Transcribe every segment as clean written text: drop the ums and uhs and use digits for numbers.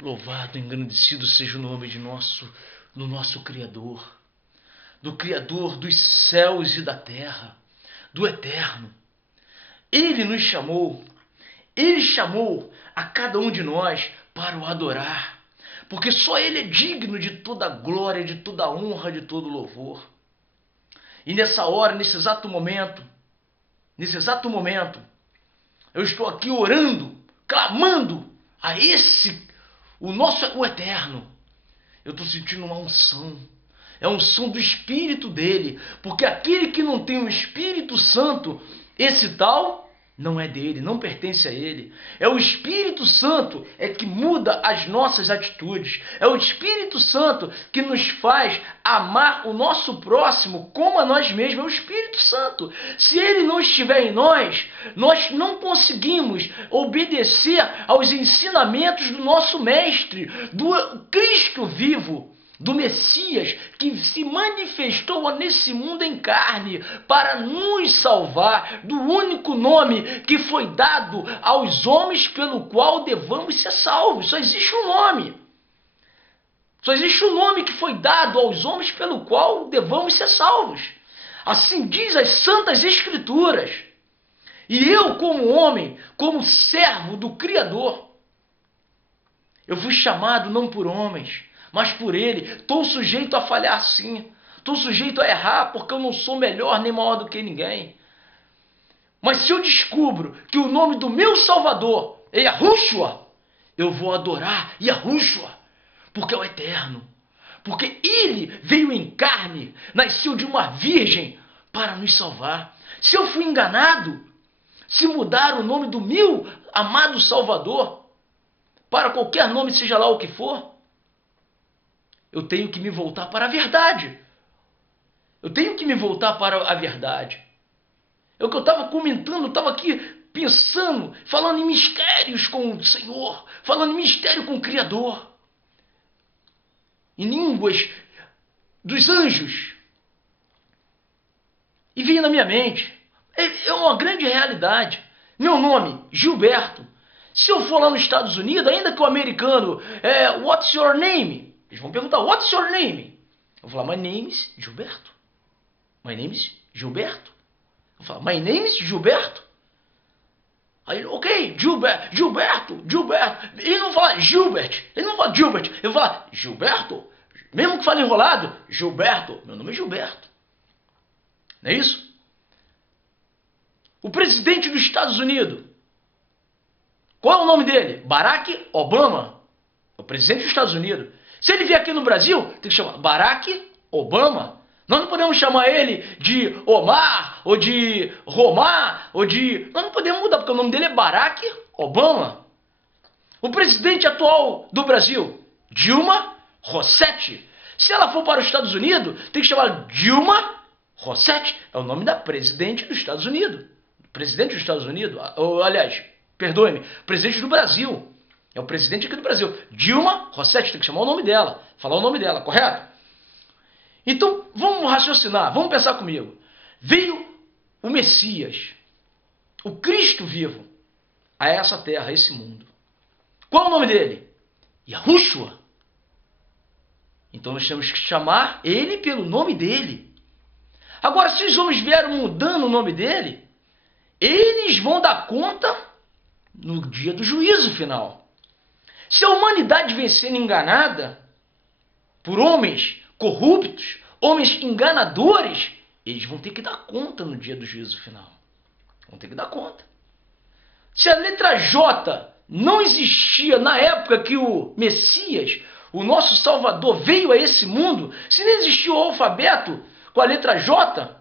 Louvado, engrandecido seja o nome do nosso Criador, do Criador dos céus e da terra, do Eterno. Ele nos chamou, Ele chamou a cada um de nós para o adorar, porque só Ele é digno de toda a glória, de toda a honra, de todo o louvor. E nessa hora, nesse exato momento, eu estou aqui orando, clamando a o Eterno. Eu estou sentindo uma unção. É a unção do Espírito dele. Porque aquele que não tem o Espírito Santo, esse tal não é dele, não pertence a ele. É o Espírito Santo que muda as nossas atitudes. É o Espírito Santo que nos faz amar o nosso próximo como a nós mesmos. É o Espírito Santo. Se ele não estiver em nós, nós não conseguimos obedecer aos ensinamentos do nosso Mestre, do Cristo vivo, do Messias, que se manifestou nesse mundo em carne para nos salvar, do único nome que foi dado aos homens pelo qual devamos ser salvos. Só existe um nome. Só existe um nome que foi dado aos homens pelo qual devamos ser salvos. Assim diz as Santas Escrituras. E eu, como homem, como servo do Criador, eu fui chamado não por homens, mas por ele. Estou sujeito a falhar sim. Estou sujeito a errar porque eu não sou melhor nem maior do que ninguém. Mas se eu descubro que o nome do meu Salvador é Yahushua, eu vou adorar Yahushua, porque é o Eterno. Porque ele veio em carne, nasceu de uma virgem para nos salvar. Se eu fui enganado, se mudar o nome do meu amado Salvador para qualquer nome, seja lá o que for, eu tenho que me voltar para a verdade. Eu tenho que me voltar para a verdade. É o que eu estava comentando, eu estava aqui pensando, falando em mistérios com o Senhor, falando em mistério com o Criador, em línguas dos anjos. E veio na minha mente, é uma grande realidade. Meu nome, Gilberto. Se eu for lá nos Estados Unidos, ainda que o americano, what's your name? Eles vão perguntar, what's your name? Eu vou falar, my name is Gilberto. My name is Gilberto. Eu falo, my name is Gilberto. Aí, ok, Gilberto. Ele não fala Gilbert, ele não fala Gilbert, ele fala Gilberto. Mesmo que fale enrolado, Gilberto, meu nome é Gilberto. Não é isso? O presidente dos Estados Unidos, qual é o nome dele? Barack Obama. É o presidente dos Estados Unidos. Se ele vier aqui no Brasil, tem que chamar Barack Obama. Nós não podemos chamar ele de Omar, ou de Romar, Nós não podemos mudar, porque o nome dele é Barack Obama. O presidente atual do Brasil, Dilma Rousseff. Se ela for para os Estados Unidos, tem que chamar Dilma Rousseff. É o nome da presidente dos Estados Unidos. Presidente dos Estados Unidos, aliás, perdoe-me, presidente do Brasil. É o presidente aqui do Brasil. Dilma Rousseff, tem que chamar o nome dela. Falar o nome dela, correto? Então, vamos raciocinar, vamos pensar comigo. Veio o Messias, o Cristo vivo, a essa terra, a esse mundo. Qual é o nome dele? Yahushua. Então nós temos que chamar ele pelo nome dele. Agora, se os homens vieram mudando o nome dele, eles vão dar conta no dia do juízo final. Se a humanidade vem sendo enganada por homens corruptos, homens enganadores, eles vão ter que dar conta no dia do juízo final. Vão ter que dar conta. Se a letra J não existia na época que o Messias, o nosso Salvador, veio a esse mundo, se não existia o alfabeto com a letra J,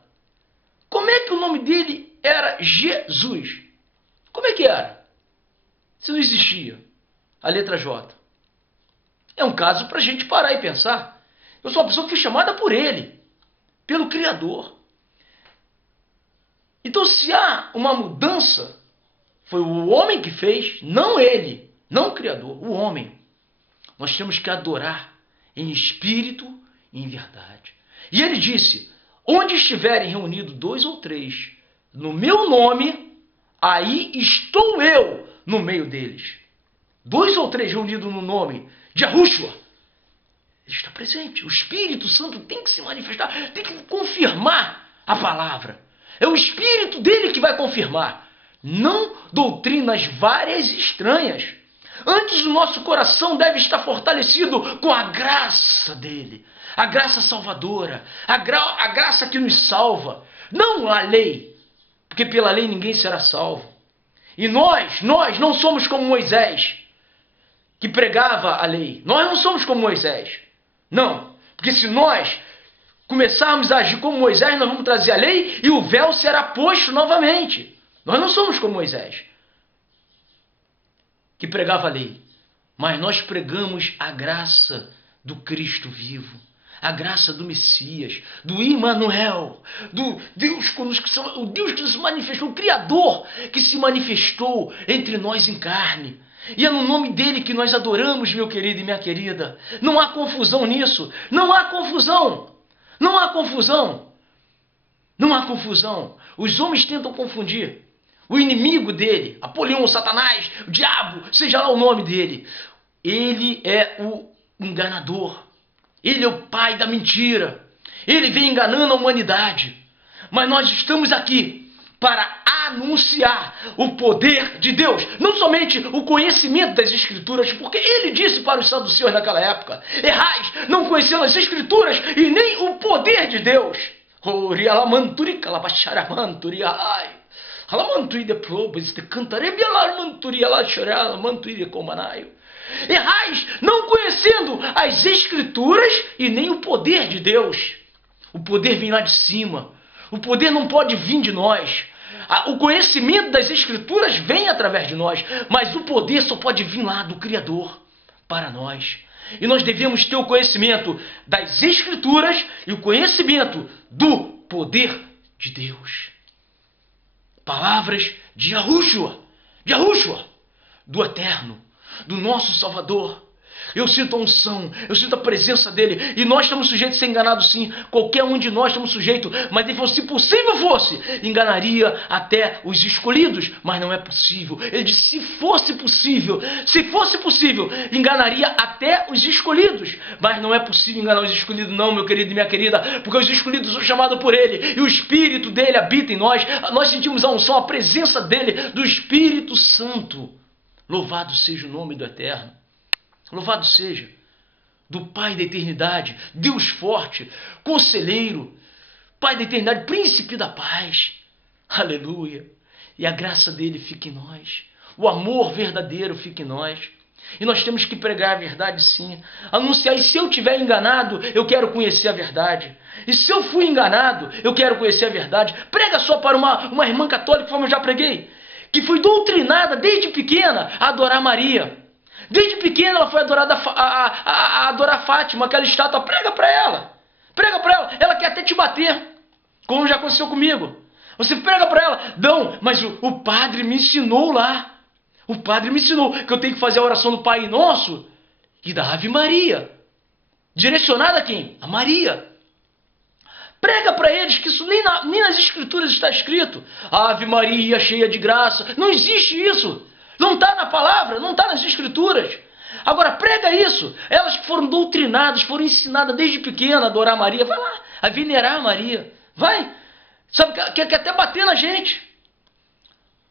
como é que o nome dele era Jesus? Como é que era? Se não existia a letra J. É um caso para a gente parar e pensar. Eu sou uma pessoa que foi chamada por ele, pelo Criador. Então, se há uma mudança, foi o homem que fez, não ele, não o Criador, o homem. Nós temos que adorar em espírito e em verdade. E ele disse, onde estiverem reunidos 2 ou 3 no meu nome, aí estou eu no meio deles. 2 ou 3 reunidos no nome de Yahushua, ele está presente. O Espírito Santo tem que se manifestar, tem que confirmar a palavra. É o Espírito dele que vai confirmar, não doutrinas várias e estranhas. Antes, o nosso coração deve estar fortalecido com a graça dele, a graça salvadora, a graça que nos salva, não a lei, porque pela lei ninguém será salvo. E nós não somos como Moisés, que pregava a lei. Nós não somos como Moisés. Não, porque se nós começarmos a agir como Moisés, nós vamos trazer a lei e o véu será posto novamente. Nós não somos como Moisés, que pregava a lei, mas nós pregamos a graça do Cristo vivo, a graça do Messias, do Immanuel, do Deus o Deus que se manifestou, o Criador que se manifestou entre nós em carne. E é no nome dele que nós adoramos, meu querido e minha querida. Não há confusão nisso. Não há confusão. Não há confusão. Não há confusão. Os homens tentam confundir. O inimigo dele, Apolion, Satanás, o diabo, seja lá o nome dele. Ele é o enganador. Ele é o pai da mentira. Ele vem enganando a humanidade. Mas nós estamos aqui para anunciar o poder de Deus, não somente o conhecimento das Escrituras, porque ele disse para os saduceus naquela época: errais, não conhecendo as Escrituras e nem o poder de Deus. Errais, não conhecendo as Escrituras e nem o poder de Deus. O poder vem lá de cima. O poder não pode vir de nós. O conhecimento das Escrituras vem através de nós, mas o poder só pode vir lá do Criador para nós. E nós devemos ter o conhecimento das Escrituras e o conhecimento do poder de Deus. Palavras de Yahushua, do Eterno, do nosso Salvador. Eu sinto a unção, eu sinto a presença dele. E nós estamos sujeitos a ser enganados, sim. Qualquer um de nós estamos sujeitos. Mas ele falou, se possível fosse, enganaria até os escolhidos. Mas não é possível. Ele disse, se fosse possível, enganaria até os escolhidos. Mas não é possível enganar os escolhidos, não, meu querido e minha querida. Porque os escolhidos são chamados por ele. E o Espírito dele habita em nós. Nós sentimos a unção, a presença dele, do Espírito Santo. Louvado seja o nome do Eterno. Louvado seja, do Pai da eternidade, Deus forte, conselheiro, Pai da eternidade, príncipe da paz. Aleluia. E a graça dele fica em nós. O amor verdadeiro fica em nós. E nós temos que pregar a verdade, sim. Anunciar. E se eu estiver enganado, eu quero conhecer a verdade. E se eu fui enganado, eu quero conhecer a verdade. Prega só para uma irmã católica, como eu já preguei, que foi doutrinada desde pequena a adorar Maria. Desde pequena ela foi adorada a adorar Fátima, aquela estátua. Prega para ela. Prega para ela. Ela quer até te bater, como já aconteceu comigo. Você prega para ela. Não, mas o padre me ensinou lá. O padre me ensinou que eu tenho que fazer a oração do Pai Nosso e da Ave Maria. Direcionada a quem? A Maria. Prega para eles que isso nem nas Escrituras está escrito. Ave Maria, cheia de graça. Não existe isso. Não está na palavra, não está nas Escrituras. Agora prega isso. Elas que foram doutrinadas, foram ensinadas desde pequena a adorar Maria. Vai lá, a venerar Maria. Vai. Sabe, quer até bater na gente.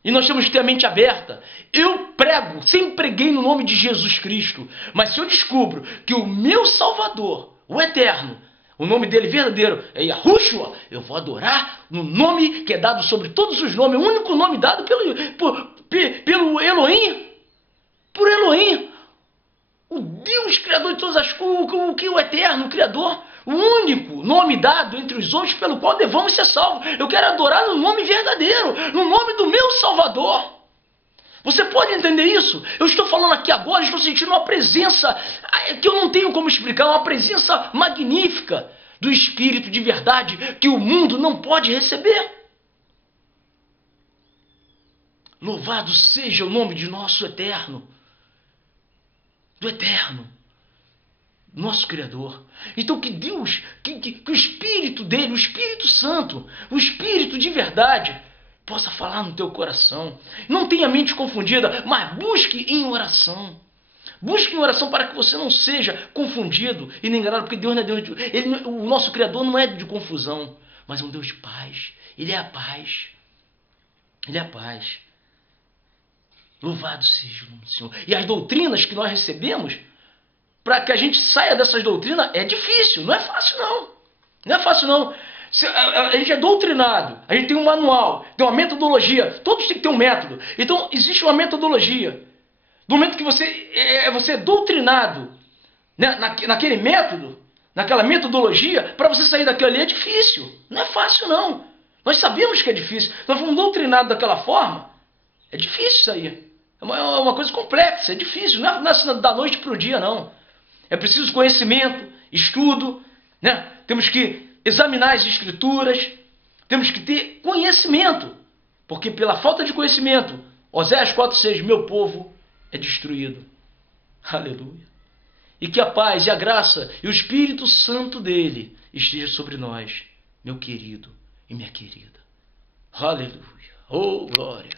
E nós temos que ter a mente aberta. Eu prego, sempre preguei no nome de Jesus Cristo. Mas se eu descubro que o meu Salvador, o Eterno, o nome dele verdadeiro é Yahushua, eu vou adorar no nome que é dado sobre todos os nomes, o único nome dado pelo Elohim, por Elohim, o Deus Criador de todas as coisas, o Eterno, o Criador, o único nome dado entre os homens pelo qual devamos ser salvos. Eu quero adorar no nome verdadeiro, no nome do meu Salvador. Você pode entender isso? Eu estou falando aqui agora, estou sentindo uma presença que eu não tenho como explicar, uma presença magnífica do Espírito de verdade que o mundo não pode receber. Louvado seja o nome de nosso Eterno, do Eterno, nosso Criador. Então que Deus, que o Espírito dele, o Espírito Santo, o Espírito de verdade, possa falar no teu coração. Não tenha a mente confundida, mas busque em oração. Busque em oração para que você não seja confundido e nem enganado, porque Deus não é Deus o nosso Criador não é de confusão, mas é um Deus de paz. Ele é a paz. Ele é a paz. Louvado seja o nome do Senhor. E as doutrinas que nós recebemos, para que a gente saia dessas doutrinas, é difícil, não é fácil não. Não é fácil não. A gente é doutrinado, a gente tem um manual, tem uma metodologia, todos têm que ter um método. Então existe uma metodologia. Do momento que você é doutrinado, né, naquele método, naquela metodologia, para você sair daquilo ali é difícil. Não é fácil não. Nós sabemos que é difícil. Nós fomos doutrinados daquela forma, é difícil sair. É uma coisa complexa, é difícil. Não é assim da noite para o dia não. É preciso conhecimento, estudo, né? Temos que examinar as escrituras, temos que ter conhecimento, porque pela falta de conhecimento, Oséias 4,6, meu povo é destruído. Aleluia. E que a paz e a graça e o Espírito Santo dele esteja sobre nós, meu querido e minha querida. Aleluia. Oh, glória.